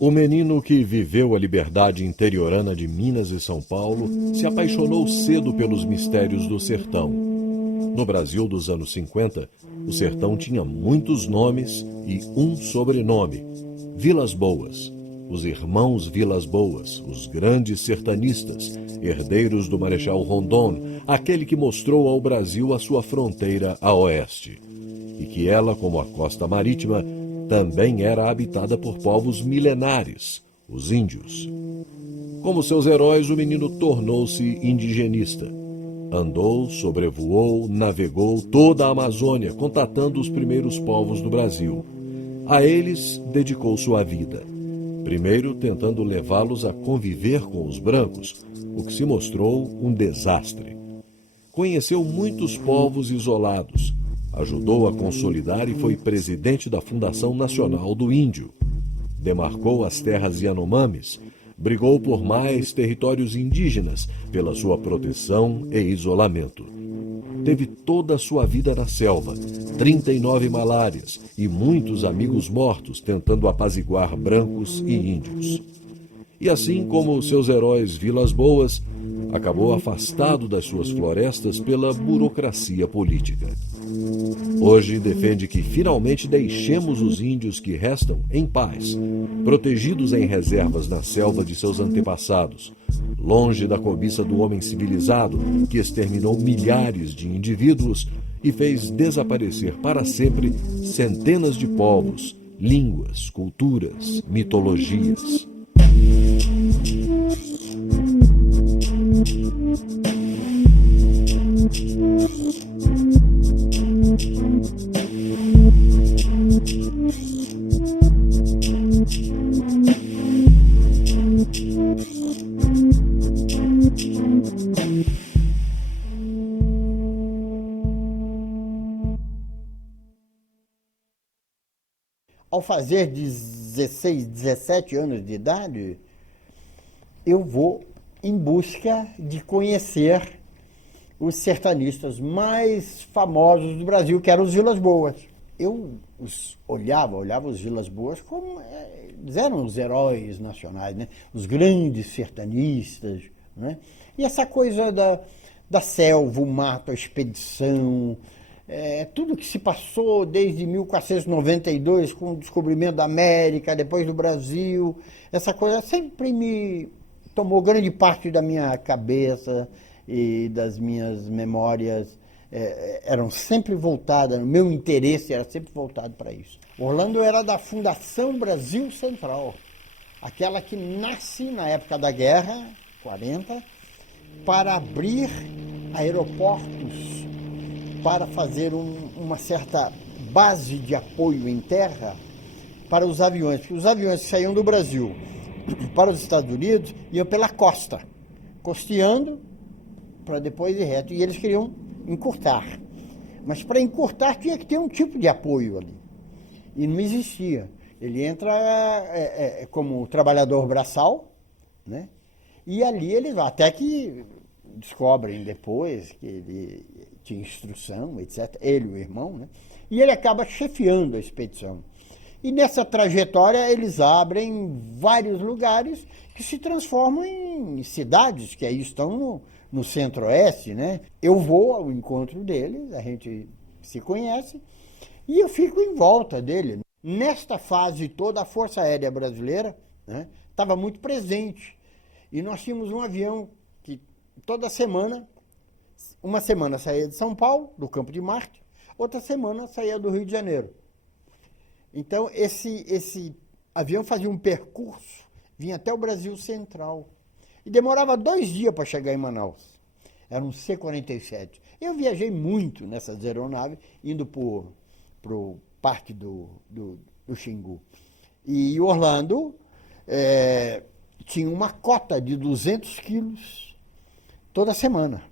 O menino que viveu a liberdade interiorana de Minas e São Paulo se apaixonou cedo pelos mistérios do sertão. No Brasil dos anos 50, o sertão tinha muitos nomes e um sobrenome: Vilas Boas. Os irmãos Vilas Boas, os grandes sertanistas, herdeiros do Marechal Rondon, aquele que mostrou ao Brasil a sua fronteira a oeste. E que ela, como a costa marítima, também era habitada por povos milenares, os índios. Como seus heróis, o menino tornou-se indigenista. Andou, sobrevoou, navegou toda a Amazônia, contatando os primeiros povos do Brasil. A eles dedicou sua vida. Primeiro tentando levá-los a conviver com os brancos, o que se mostrou um desastre. Conheceu muitos povos isolados, ajudou a consolidar e foi presidente da Fundação Nacional do Índio. Demarcou as terras Yanomamis, brigou por mais territórios indígenas pela sua proteção e isolamento. Teve toda a sua vida na selva, 39 malárias e muitos amigos mortos tentando apaziguar brancos e índios. E assim como seus heróis Vilas Boas, acabou afastado das suas florestas pela burocracia política. Hoje defende que finalmente deixemos os índios que restam em paz, protegidos em reservas na selva de seus antepassados, longe da cobiça do homem civilizado que exterminou milhares de indivíduos e fez desaparecer para sempre centenas de povos, línguas, culturas, mitologias. Ao fazer 16, 17 anos de idade, eu vou em busca de conhecer os sertanistas mais famosos do Brasil, que eram os Vilas Boas. Eu olhava os Vilas Boas como eles eram os heróis nacionais, né? Os grandes sertanistas, né? E essa coisa da selva, o mato, a expedição, tudo que se passou desde 1492, com o descobrimento da América, depois do Brasil, essa coisa sempre me tomou grande parte da minha cabeça e das minhas memórias. Eram sempre voltadas, o meu interesse era sempre voltado para isso. Orlando era da Fundação Brasil Central, aquela que nasce na época da Guerra, 40, para abrir aeroportos, para fazer uma certa base de apoio em terra para os aviões, porque os aviões que saíam do Brasil para os Estados Unidos iam pela costa, costeando para depois ir reto, e eles queriam encurtar. Mas para encurtar tinha que ter um tipo de apoio ali, e não existia. Ele entra como trabalhador braçal, né? E ali ele vai, até que descobrem depois que ele tinha instrução, etc., ele e o irmão, né? E ele acaba chefiando a expedição. E nessa trajetória eles abrem vários lugares que se transformam em cidades, que aí estão no centro-oeste, né? Eu vou ao encontro deles, a gente se conhece, e eu fico em volta dele. Nesta fase toda, a Força Aérea Brasileira, né, estava muito presente. E nós tínhamos um avião que toda semana, uma semana saía de São Paulo, do Campo de Marte, outra semana saía do Rio de Janeiro. Então, esse avião fazia um percurso, vinha até o Brasil Central. E demorava 2 dias para chegar em Manaus. Era um C-47. Eu viajei muito nessas aeronaves, indo para o Parque do Xingu. E Orlando tinha uma cota de 200 quilos toda semana.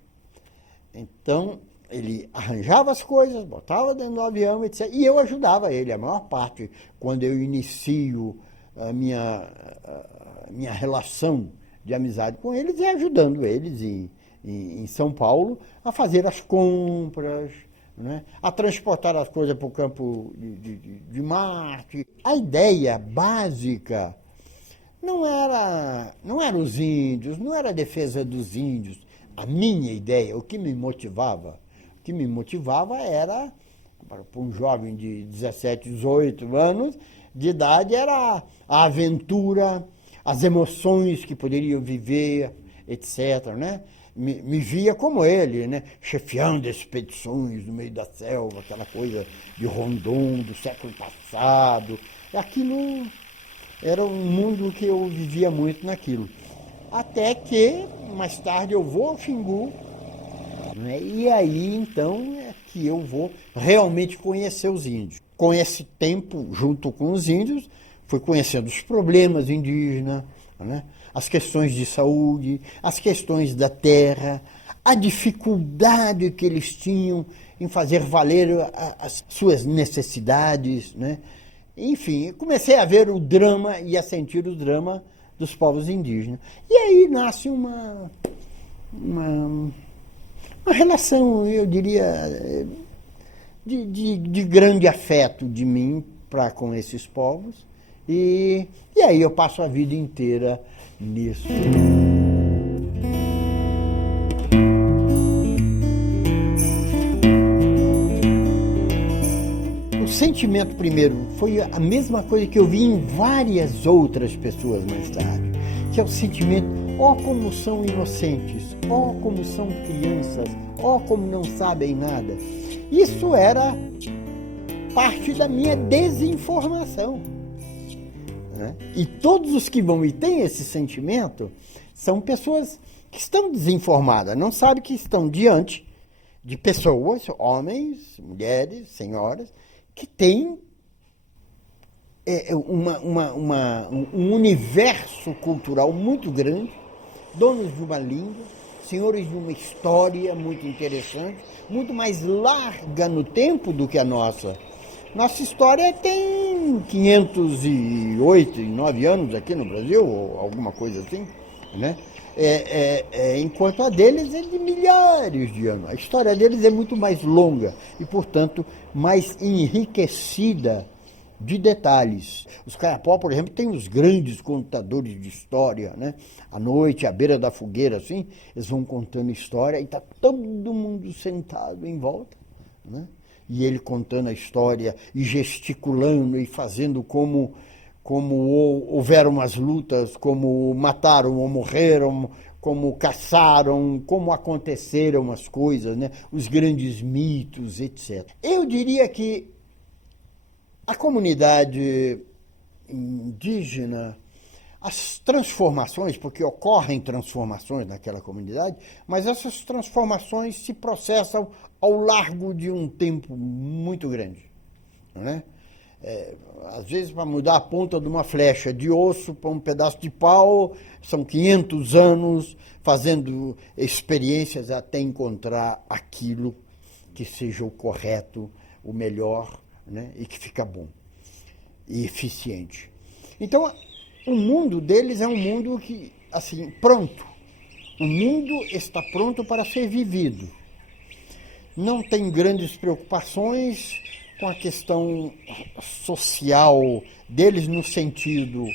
Então, ele arranjava as coisas, botava dentro do avião, etc. E eu ajudava ele, a maior parte, quando eu inicio a minha relação de amizade com eles, é ajudando eles em São Paulo a fazer as compras, né? A transportar as coisas para o campo de Marte. A ideia básica não era os índios, não era a defesa dos índios. A minha ideia, o que me motivava era, para um jovem de 17, 18 anos de idade, era a aventura, as emoções que poderiam viver, etc., né? Me via como ele, né? Chefiando expedições no meio da selva, aquela coisa de Rondon do século passado. Aquilo era um mundo que eu vivia muito naquilo. Até que, mais tarde, eu vou ao Xingu, né? E aí, então, é que eu vou realmente conhecer os índios. Com esse tempo, junto com os índios, fui conhecendo os problemas indígenas, né? As questões de saúde, as questões da terra, a dificuldade que eles tinham em fazer valer as suas necessidades, né? Enfim, comecei a ver o drama e a sentir o drama dos povos indígenas. E aí nasce uma relação, eu diria, de grande afeto de mim para com esses povos. E aí eu passo a vida inteira nisso. O sentimento primeiro foi a mesma coisa que eu vi em várias outras pessoas mais tarde, que é o sentimento, ó como são inocentes, ó como são crianças, ó como não sabem nada. Isso era parte da minha desinformação, né? E todos os que vão e têm esse sentimento são pessoas que estão desinformadas, não sabem que estão diante de pessoas, homens, mulheres, senhoras, que têm um universo cultural muito grande, donos de uma língua, senhores de uma história muito interessante, muito mais larga no tempo do que a nossa. Nossa história tem 508, 9 anos aqui no Brasil, ou alguma coisa assim, né? Enquanto a deles é de milhares de anos. A história deles é muito mais longa e, portanto, mais enriquecida de detalhes. Os Kayapó, por exemplo, têm os grandes contadores de história, né? À noite, à beira da fogueira, assim, eles vão contando história e está todo mundo sentado em volta, né? E ele contando a história e gesticulando e fazendo como houveram as lutas, como mataram ou morreram, como caçaram, como aconteceram as coisas, né? Os grandes mitos, etc. Eu diria que a comunidade indígena, as transformações, porque ocorrem transformações naquela comunidade, mas essas transformações se processam ao largo de um tempo muito grande, não é? Às vezes, para mudar a ponta de uma flecha de osso para um pedaço de pau, são 500 anos fazendo experiências até encontrar aquilo que seja o correto, o melhor, né? E que fica bom e eficiente. Então, o mundo deles é um mundo que, assim, pronto. O mundo está pronto para ser vivido. Não tem grandes preocupações com a questão social deles no sentido,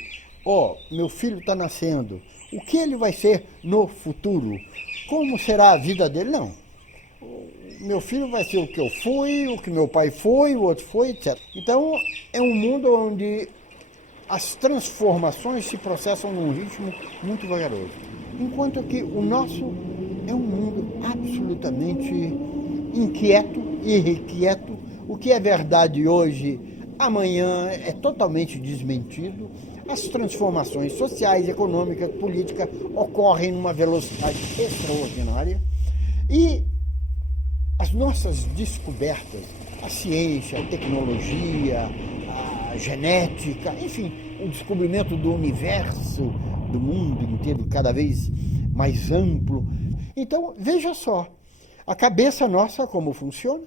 meu filho está nascendo, o que ele vai ser no futuro? Como será a vida dele? Não. Meu filho vai ser o que eu fui, o que meu pai foi, o outro foi, etc. Então, é um mundo onde as transformações se processam num ritmo muito vagaroso. Enquanto que o nosso é um mundo absolutamente inquieto e irrequieto. O que é verdade hoje, amanhã é totalmente desmentido. As transformações sociais, econômicas, políticas ocorrem numa velocidade extraordinária. E as nossas descobertas, a ciência, a tecnologia, a genética, enfim, o descobrimento do universo, do mundo inteiro, cada vez mais amplo. Então, veja só, a cabeça nossa como funciona,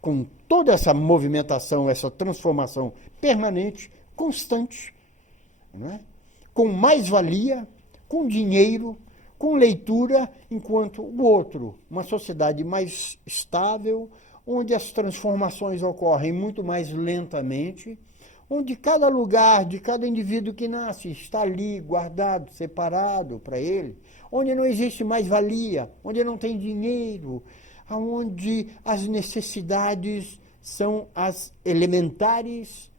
com toda essa movimentação, essa transformação permanente, constante, né? Com mais-valia, com dinheiro, com leitura, enquanto o outro, uma sociedade mais estável, onde as transformações ocorrem muito mais lentamente, onde cada lugar de cada indivíduo que nasce está ali guardado, separado para ele, onde não existe mais-valia, onde não tem dinheiro, onde as necessidades são as elementares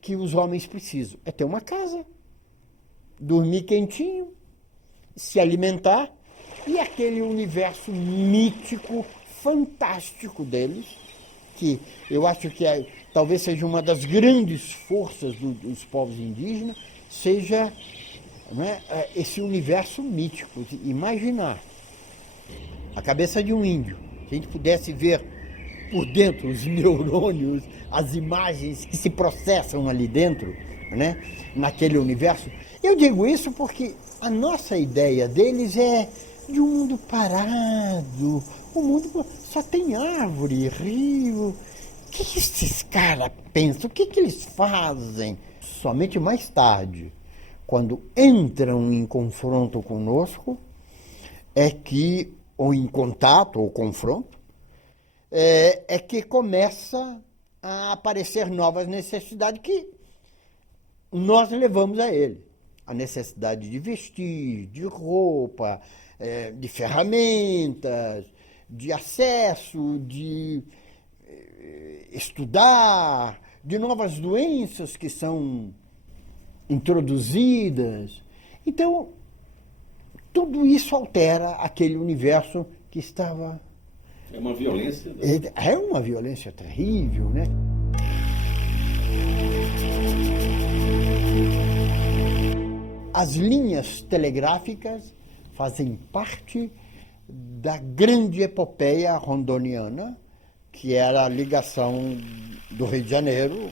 que os homens precisam. É ter uma casa, dormir quentinho, se alimentar, e aquele universo mítico, fantástico deles, que eu acho que talvez seja uma das grandes forças dos povos indígenas, seja, né, esse universo mítico. Imaginar a cabeça de um índio, se a gente pudesse ver por dentro os neurônios, as imagens que se processam ali dentro, né, naquele universo. Eu digo isso porque a nossa ideia deles é de um mundo parado, um mundo só tem árvore, rio. O que esses caras pensam? O que eles fazem? Somente mais tarde, quando entram em confronto conosco, ou em contato ou confronto, é que começa a aparecer novas necessidades que nós levamos a ele. A necessidade de vestir, de roupa, de ferramentas, de acesso, de estudar, de novas doenças que são introduzidas. Então, tudo isso altera aquele universo que estava... É uma violência. É uma violência terrível, né? As linhas telegráficas fazem parte da grande epopeia rondoniana, que era a ligação do Rio de Janeiro